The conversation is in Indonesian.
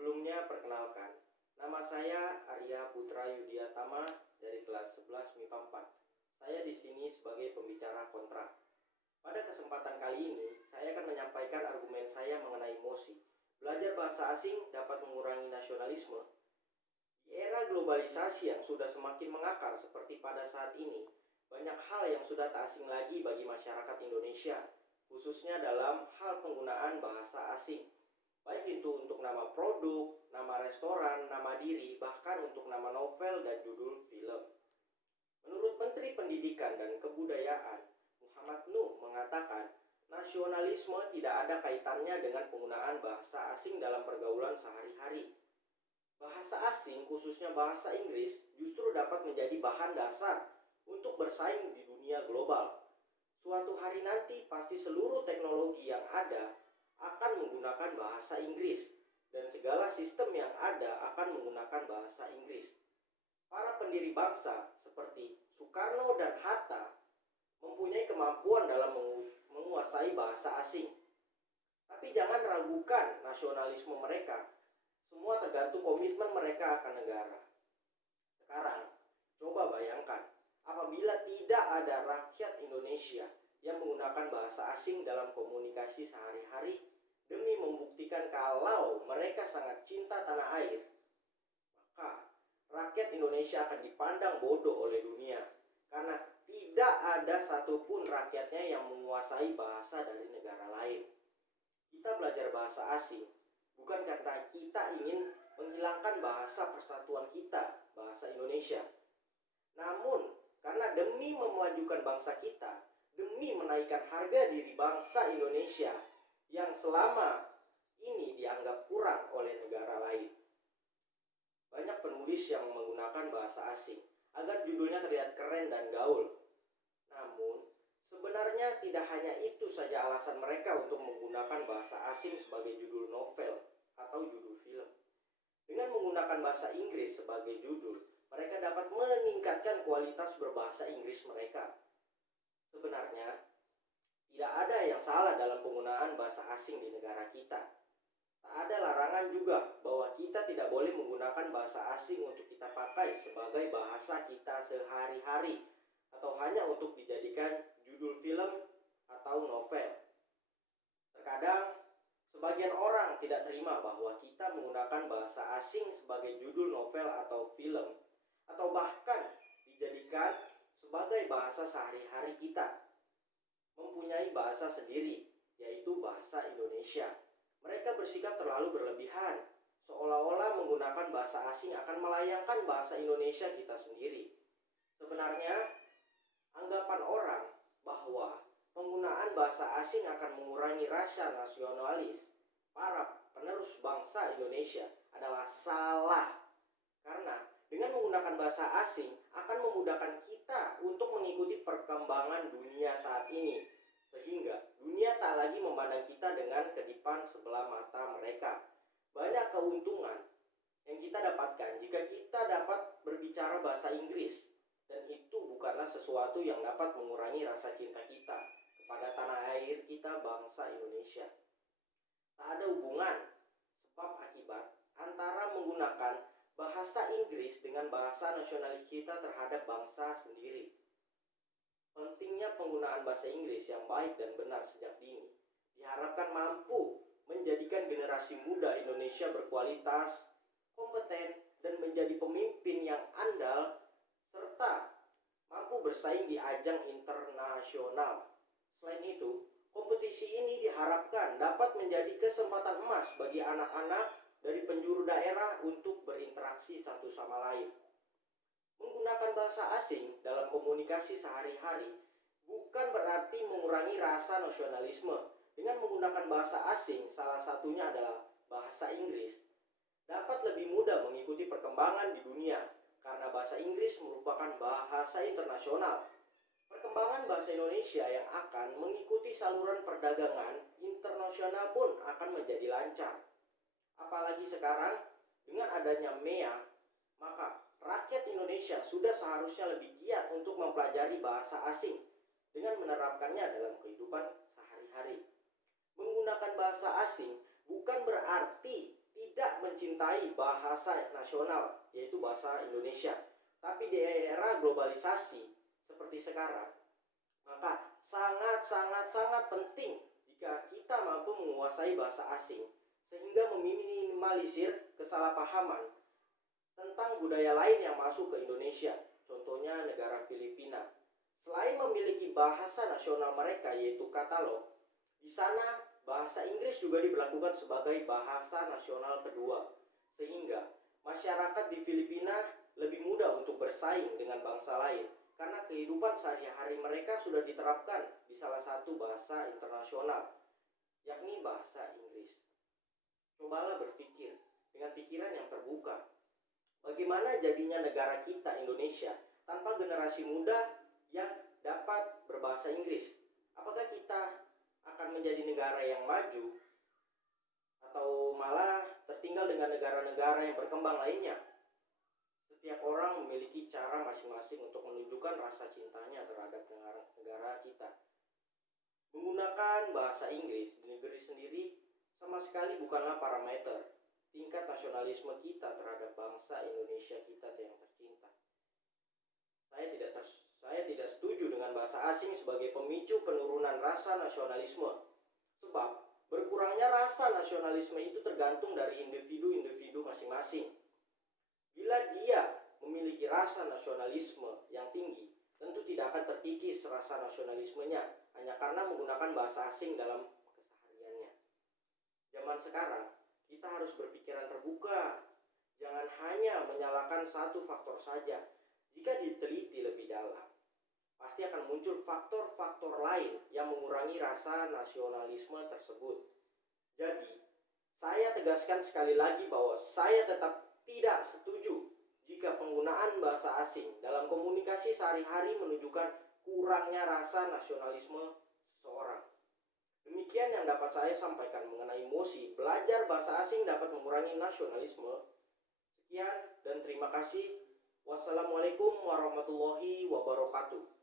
Sebelumnya perkenalkan, nama saya Arya Putra Yudiatama dari kelas 11 MIPA 4. Saya di sini sebagai pembicara kontra. Pada kesempatan kali ini, saya akan menyampaikan argumen saya mengenai emosi. Belajar bahasa asing dapat mengurangi nasionalisme. Di era globalisasi yang sudah semakin mengakar seperti pada saat ini, banyak hal yang sudah tak asing lagi bagi masyarakat Indonesia, khususnya dalam hal penggunaan bahasa asing. Baik itu untuk nama produk, nama restoran, nama diri, bahkan untuk nama novel dan judul film. Menurut Menteri Pendidikan dan Kebudayaan, Muhammad Nuh mengatakan, nasionalisme tidak ada kaitannya dengan penggunaan bahasa asing dalam pergaulan sehari-hari. Bahasa asing, khususnya bahasa Inggris, justru dapat menjadi bahan dasar untuk bersaing di dunia global. Suatu hari nanti pasti seluruh teknologi yang ada akan menggunakan bahasa Inggris dan segala sistem yang ada akan menggunakan bahasa Inggris. Para pendiri bangsa seperti Soekarno dan Hatta mempunyai kemampuan dalam menguasai bahasa asing. Tapi jangan ragukan nasionalisme mereka. Semua tergantung komitmen mereka akan negara. Sekarang, coba bayangkan apabila tidak ada rakyat Indonesia yang menggunakan bahasa asing dalam komunikasi sehari-hari demi membuktikan kalau mereka sangat cinta tanah air, maka rakyat Indonesia akan dipandang bodoh oleh dunia karena tidak ada satupun rakyatnya yang menguasai bahasa dari negara lain. Kita belajar bahasa asing bukan karena kita ingin menghilangkan bahasa persatuan kita, bahasa Indonesia, namun karena demi memajukan bangsa kita, demi menaikkan harga diri bangsa Indonesia yang selama ini dianggap kurang oleh negara lain. Banyak penulis yang menggunakan bahasa asing agar judulnya terlihat keren dan gaul. Namun, sebenarnya tidak hanya itu saja alasan mereka untuk menggunakan bahasa asing sebagai judul novel atau judul film. Dengan menggunakan bahasa Inggris sebagai judul, mereka dapat meningkatkan kualitas berbahasa Inggris mereka. Sebenarnya, tidak ada yang salah dalam penggunaan bahasa asing di negara kita. Tak ada larangan juga bahwa kita tidak boleh menggunakan bahasa asing untuk kita pakai sebagai bahasa kita sehari-hari atau hanya untuk dijadikan judul film atau novel. Terkadang, sebagian orang tidak terima bahwa kita menggunakan bahasa asing sebagai judul novel atau film atau bahkan dijadikan sebagai bahasa sehari-hari kita. Mempunyai bahasa sendiri, yaitu bahasa Indonesia. Mereka bersikap terlalu berlebihan, seolah-olah menggunakan bahasa asing akan melayangkan bahasa Indonesia kita sendiri. Sebenarnya, anggapan orang bahwa penggunaan bahasa asing akan mengurangi rasa nasionalis para penerus bangsa Indonesia adalah salah. Karena dengan menggunakan bahasa asing akan memudahkan kita untuk mengikuti perkembangan dunia saat ini, sehingga dunia tak lagi memandang kita dengan kedipan sebelah mata mereka. Banyak keuntungan yang kita dapatkan jika kita dapat berbicara bahasa Inggris, dan itu bukanlah sesuatu yang dapat mengurangi rasa cinta kita kepada tanah air kita, bangsa Indonesia. Tak ada hubungan sebab akibat antara menggunakan bahasa Inggris dengan bahasa nasionalis kita terhadap bangsa sendiri. Pentingnya penggunaan bahasa Inggris yang baik dan benar sejak dini diharapkan mampu menjadikan generasi muda Indonesia berkualitas, kompeten, dan menjadi pemimpin yang andal serta mampu bersaing di ajang internasional. Selain itu, kompetisi ini diharapkan dapat menjadi kesempatan emas bagi anak-anak dari penjuru daerah untuk berinteraksi satu sama lain. Menggunakan bahasa asing dalam komunikasi sehari-hari bukan berarti mengurangi rasa nasionalisme. Dengan menggunakan bahasa asing, salah satunya adalah bahasa Inggris, dapat lebih mudah mengikuti perkembangan di dunia karena bahasa Inggris merupakan bahasa internasional. Perkembangan bahasa Indonesia yang akan mengikuti saluran perdagangan internasional pun akan menjadi lancar. Apalagi sekarang dengan adanya MEA, maka rakyat Indonesia sudah seharusnya lebih giat untuk mempelajari bahasa asing dengan menerapkannya dalam kehidupan sehari-hari. Menggunakan bahasa asing bukan berarti tidak tidak mencintai bahasa nasional, yaitu bahasa Indonesia. Tapi di era globalisasi seperti sekarang, maka sangat penting jika kita mampu menguasai bahasa asing, sehingga meminimalisir kesalahpahaman tentang budaya lain yang masuk ke Indonesia. Contohnya negara Filipina. Selain memiliki bahasa nasional mereka yaitu Tagalog, di sana bahasa Inggris juga diberlakukan sebagai bahasa nasional kedua, sehingga masyarakat di Filipina lebih mudah untuk bersaing dengan bangsa lain karena kehidupan sehari-hari mereka sudah diterapkan di salah satu bahasa internasional, yakni bahasa Inggris. Cobalah berpikir dengan pikiran yang terbuka. Bagaimana jadinya negara kita Indonesia tanpa generasi muda yang dapat berbahasa Inggris? Apakah kita akan menjadi negara yang maju atau malah tertinggal dengan negara-negara yang berkembang lainnya? Setiap orang memiliki cara masing-masing untuk menunjukkan rasa cintanya terhadap negara kita. Menggunakan bahasa Inggris di negeri sendiri sama sekali bukanlah parameter tingkat nasionalisme kita terhadap bangsa Indonesia kita yang tercinta. Saya tidak setuju dengan bahasa asing sebagai pemicu penurunan rasa nasionalisme. Sebab berkurangnya rasa nasionalisme itu tergantung dari individu-individu masing-masing. Bila dia memiliki rasa nasionalisme yang tinggi, tentu tidak akan terkikis rasa nasionalismenya hanya karena menggunakan bahasa asing dalam kesehariannya. Zaman sekarang, kita harus berpikiran terbuka. Jangan hanya menyalahkan satu faktor saja. Jika diteliti lebih dalam, pasti akan muncul faktor-faktor lain yang mengurangi rasa nasionalisme tersebut. Jadi, saya tegaskan sekali lagi bahwa saya tetap tidak setuju jika penggunaan bahasa asing dalam komunikasi sehari-hari menunjukkan kurangnya rasa nasionalisme seseorang. Demikian yang dapat saya sampaikan mengenai emosi belajar bahasa asing dapat mengurangi nasionalisme. Sekian dan terima kasih. Wassalamualaikum warahmatullahi wabarakatuh.